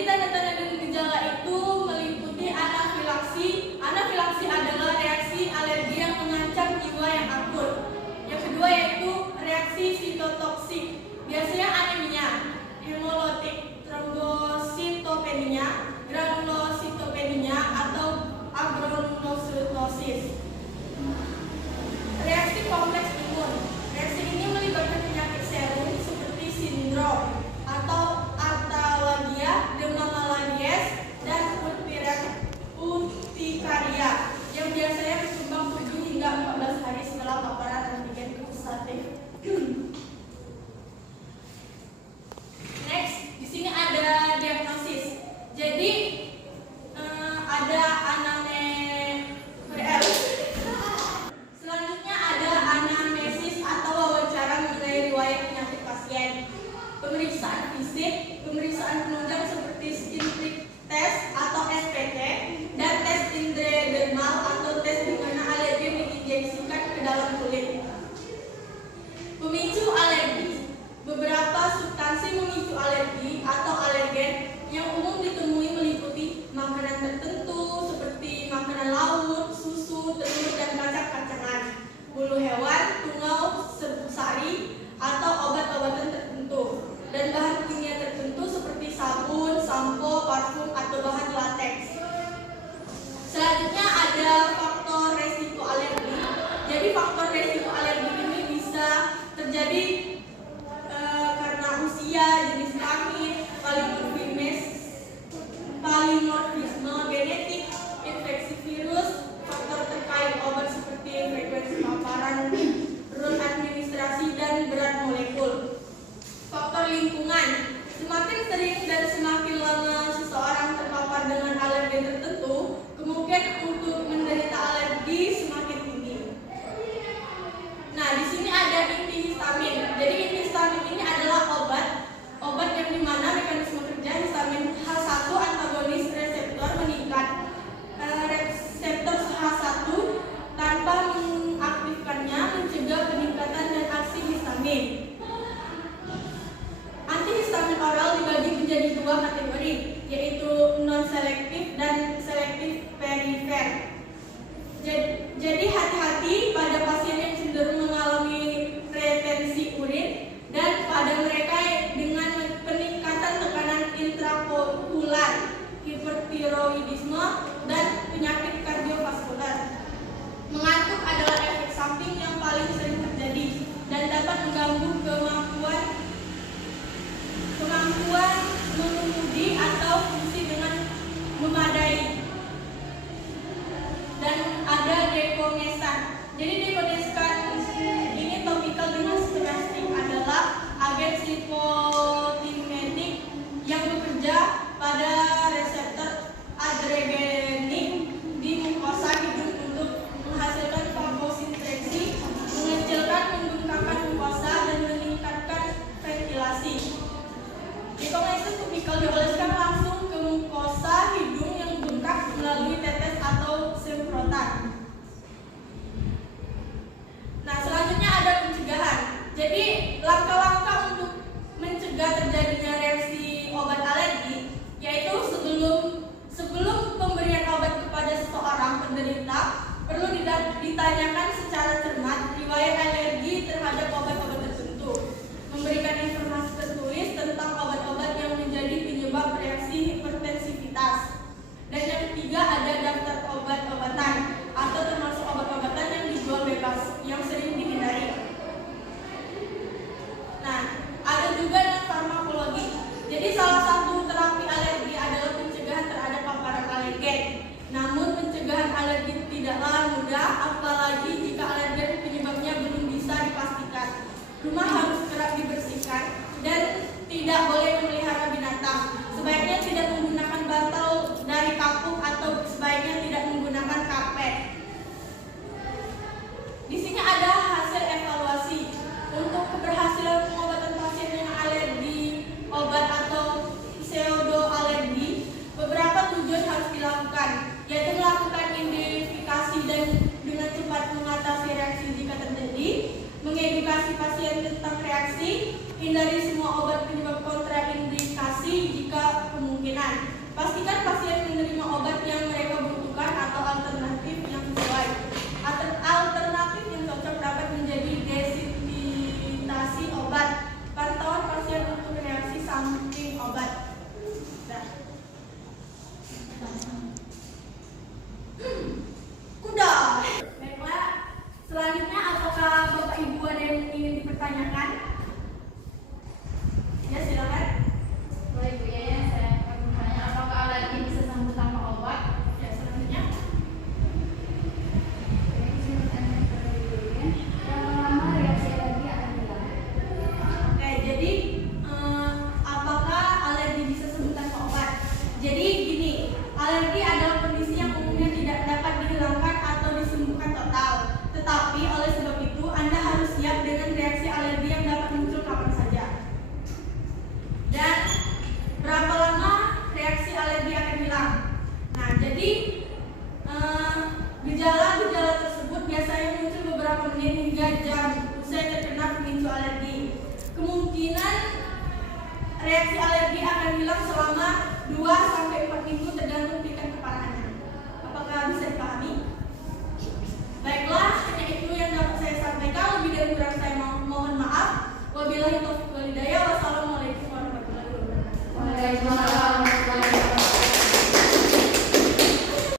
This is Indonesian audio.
Jadi tanda-tanda dan gejala itu meliputi anafilaksi. Anafilaksi adalah reaksi alergi yang mengancam jiwa yang akut. Yang kedua yaitu reaksi sitotoksik. Biasanya anemia, hemolitik, trombositopenia, granulositopenia, atau agranulocytosis. Reaksi kompleks imun. Reaksi ini melibatkan penyakit serum seperti sindrom atau artalagia, demam malaries, dan urtikaria yang biasanya berkembang 7 hingga 14 hari setelah paparan antigen positif. Next, di sini ada diagnosis. Jadi ada selanjutnya ada anamnesis atau wawancara mengenai riwayat penyakit pasien. Pemeriksaan fisik, pemeriksaan penunjang seperti skin prick test atau SPT, dan tes intradermal atau tes di mana alergen diinjeksikan ke dalam kulit. Pemicu alergi. Beberapa substansi memicu alergi atau alergen yang umum ditemui meliputi makanan tertentu seperti makanan laut, susu, telur, dan kacang-kacangan, bulu hewan, tungau, serbuk sari, atau obat-obatan tertentu, dan bahan kimia tertentu seperti sabun, sampo, parfum, atau bahan latex. Selanjutnya ada faktor resiko alergi. Jadi faktor resiko alergi ini bisa terjadi karena usia, jenis kelamin, polimorfisme genetik, infeksi virus, faktor terkait obat seperti frekuensi paparan, rute administrasi, dan berat molekul. Faktor lingkungan. Semakin sering dan semakin lama seseorang terpapar dengan alergen tertentu, kemungkinan untuk menderita alergi semakin tinggi. Nah, di sini ada antihistamin. Jadi antihistamin ini adalah obat yang dimana mekanisme kerja histamin H1 antagonis reseptor meningkat reseptor H1 tanpa mengaktifkannya, mencegah peningkatan dan aksi histamin. Antihistamin oral dibagi menjadi 2 kategori, yaitu non-selektif dan selektif perifer. Jadi hati-hati pada pasien yang cenderung mengalami retensi urin dan pada mereka dengan peningkatan tekanan intraokular, hipertiroidisme, dan penyakit kardiovaskular. Mengantuk adalah efek samping yang paling sering terjadi dan dapat mengganggu kemampuan mengemudi atau fungsi dengan memadai. Dan ada dekonesan. Jadi dekonesan ini topikal dengan spesifik adalah agen psikotimetik yang bekerja pada reseptor adrenaline di mukosa hidung untuk menghasilkan vasokonstriksi, mengecilkan pembengkakan mukosa, dan meningkatkan ventilasi. Dekonesan topikal dioleskan langsung ke mukosa hidung yang bengkak melalui tetes atau semprotan. Nah, selanjutnya ada pencegahan. Jadi langkah-langkah untuk mencegah terjadinya reaksi obat alergi, yaitu sebelum pemberian obat kepada seseorang penderita perlu ditanyakan secara cermat riwayat alergi terhadap obat-obat tertentu, memberikan informasi tertulis tentang obat-obat yang menjadi penyebab reaksi hipertensivitas. Dan yang ketiga ada daftar obat-obatan atau termasuk obat-obatan yang dijual bebas yang sering dihindari. Nah, ada juga non farmakologi. Jadi salah satu terapi alergi adalah pencegahan terhadap paparan alergen. Namun pencegahan alergi tidaklah mudah, apalagi jika alergen penyebabnya belum bisa dipastikan. Rumah harus kerap dibersihkan dan tidak boleh memelihara binatang. Sebaiknya tidak menggunakan bantal dari kapuk atau sebaiknya tidak menggunakan karpet. Di sini ada hasil evaluasi untuk keberhasilan pengobatan pasien dengan alergi obat atau pseudoalergi. Beberapa tujuan harus dilakukan, yaitu melakukan identifikasi dan dengan cepat mengatasi reaksi jika terjadi, mengedukasi pasien tentang reaksi, Hindari semua obat penyebab kontraindikasi jika kemungkinan. Pastikan pasien menerima obat yang mereka butuhkan atau alternatif yang sesuai. Alternatif yang cocok dapat menjadi desinfeksi obat. Pantauan pasien untuk reaksi samping obat. Udah. Baiklah. Selanjutnya, apakah Bapak Ibu ada yang ingin dipertanyakan? Ya, silakan. Boleh Bu ya, saya akan bertanya, apakah alergi bisa sembuh tanpa obat? Ya, selanjutnya. Berapa lama reaksi alergi akan hilang? Oke, jadi apakah alergi bisa sembuh tanpa obat? Jadi gini, alergi adalah kondisi yang umumnya tidak dapat dihilangkan atau disembuhkan total. Tetapi oleh sebab itu, Anda harus siap dengan reaksi alergi yang dapat muncul kapan saja. Dan berapa lama reaksi alergi akan hilang? Nah, jadi gejala-gejala tersebut biasanya muncul beberapa menit hingga jam usai terkena pemicu alergi. Kemungkinan reaksi alergi akan hilang selama 2-4 minggu tergantung tingkat keparahannya. Apakah bisa dipahami?